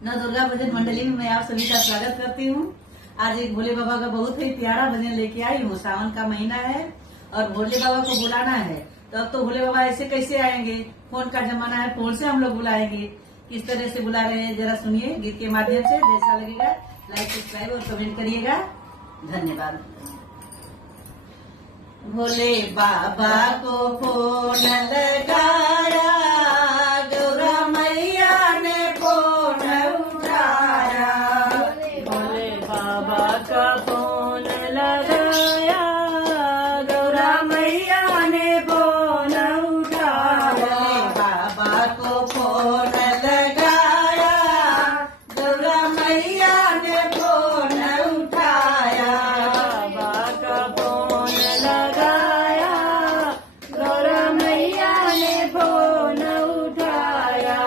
नव दुर्गा भजन मंडली में मैं आप सभी का स्वागत करती हूँ। आज एक भोले बाबा का बहुत ही प्यारा भजन लेके आई हूँ। सावन का महीना है और भोले बाबा को बुलाना है, तो अब तो भोले बाबा ऐसे कैसे आएंगे, फोन का जमाना है, फोन से हम लोग बुलाएंगे। किस तरह से बुला रहे हैं जरा सुनिए गीत के माध्यम से। जैसा लगेगा लाइक सब्सक्राइब और कमेंट करिएगा। धन्यवाद। भोले बाबा को फोन लगाया, गौरा मैया ने फोन उठाया। भोले बाबा का फोन लगाया, गौरा मैया ने फोन उठाया। बाबा को फोन लगाया, गौरा मैया ने फोन उठाया। बाबा का फोन लगाया, गौरा मैया ने फोन उठाया।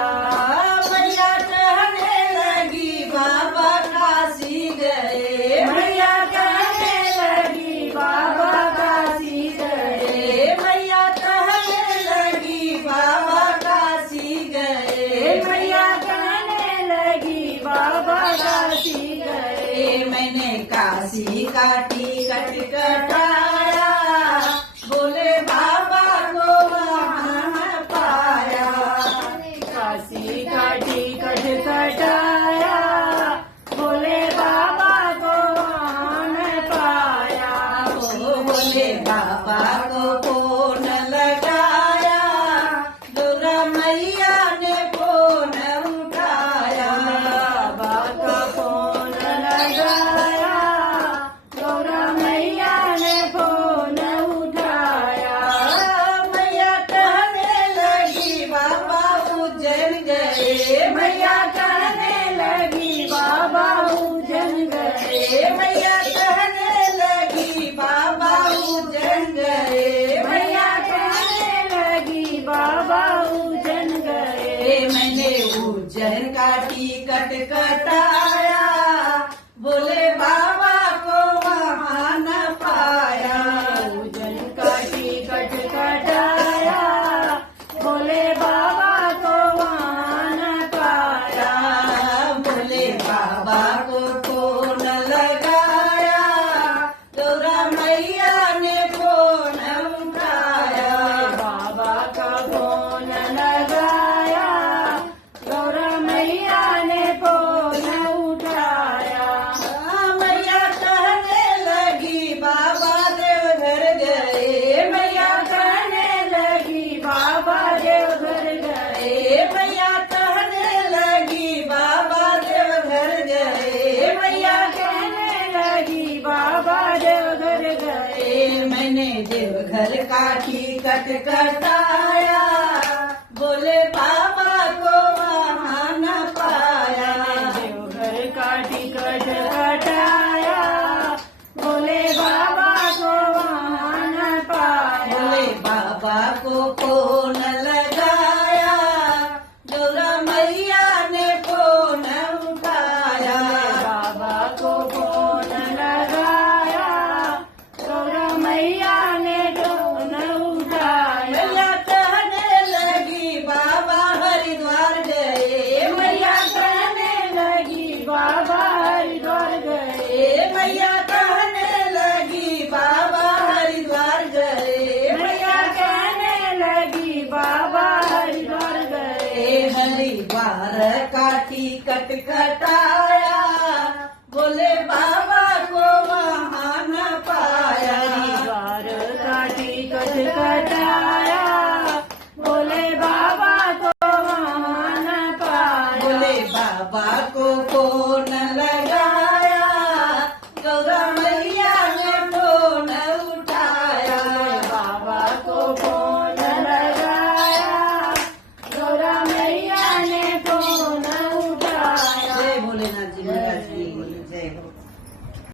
मैया कहने लगी बाबा काशी गए, मैया कहने लगी बाबा काशी गए। मैया कहने लगी बाबा काशी गए। मैया कहने लगी बाबा काशी गए। मैंने काशी का टिकट कटाया, बोले बाबा को वहाँ पाया। काशी का टिकट कटाया, भोले बाबा को वहाँ पाया। बोले बाबा को फोन लगाया, गौरा मैया ने फोन उठाया। बाबा का फोन लगाया, गौरा मैया ने फोन उठाया। मैया कहने लगी बाबा उज्जैन गए। मैया कहने लगी बाबा उज्जैन गए। मैया कहने लगी बाबा उज्जैन गए। मैया कहने लगी बाबा उज्जैन गए। मैंने उज्जैन का टिकट कटाया, बोले बाबा को वहाँ न पाया। उज्जैन का टिकट कटाया, भोले बाबा को वहाँ न पाया। बोले बाबा को फोन लगाया, गौरा मैया ने फोन उठाया। बाबा का फोन लगाया, गौरा मैया ने फोन उठाया। मैया कहने लगी बाबा देवघर गए। मैया कहने लगी बाबा देवघर गए। मैया कहने लगी बाबा देवघर गए। मैया कहने लगी बाबा देवघर गए। मैंने देवघर का टिकट कटाया, बोले बाबा को वहाँ न पाया। देवघर का टिकट कटाया, भोले बाबा को वहाँ न पाया। बोले बाबा को फोन लगाया, गौरा मैया ने फोन उठाया। बाबा को फोन लगाया, गौरा मैया ने फोन उठाया। मैया कहने लगी बाबा हरिद्वार गए। मैया कहने लगी बाबा हरिद्वार गए। मैया कहने लगी बाबा हरिद्वार गए। मैया कहने लगी बाबा हरिद्वार गए। हरिद्वार का टिकट कटाया, बोले बाबा को वहाँ न पाया। हरिद्वार का टिकट कटाया, भोले बाबा को वहाँ न पाया। बोले बाबा को फोन लगा